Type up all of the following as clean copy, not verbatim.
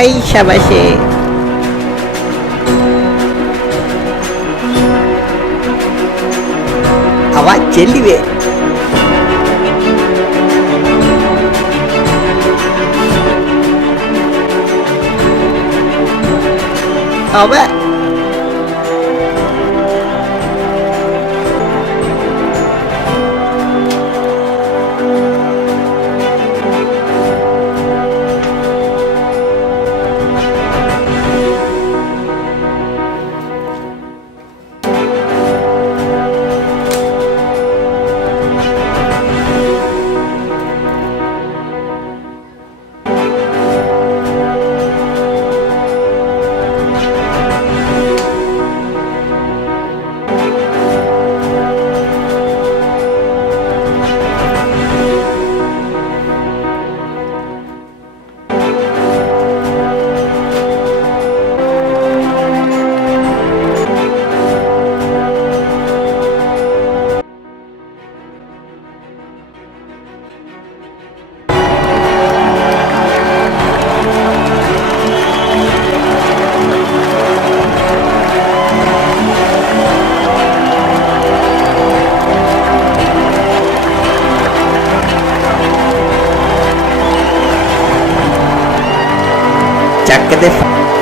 Ay shabashi. Awak jelly be. Awak.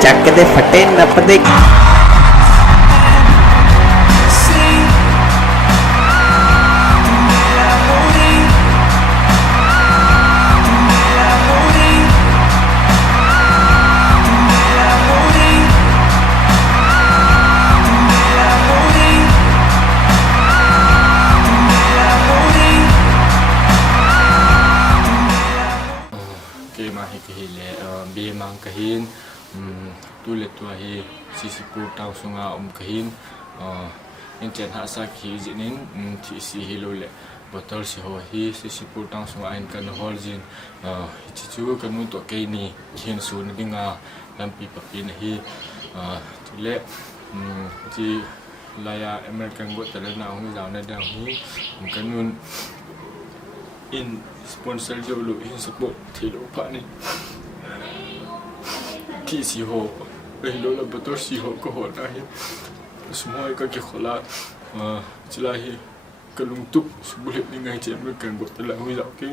ਚੱਕ ਦੇ ਫੱਟੇ ਨੱਪਦੇ BaeMang kahin tulet tua hi sisipu tau sunga kahin inten ha sa khi jinin thi si hilo le botol si ho hi sisipu tau sunga in kan hol jin Hichi chu kan mu to ke ni khin su ni dinga lampi papi na hi le ji laya American got tala na hong jaw na dang hi kan nun in sponsor jo lu in support thilo pa ni ki si ho lo la bator si ho ko ho na hi semua ka ki khola chila hi kalung tup subulet ni ngai che American got tala hong jaw ke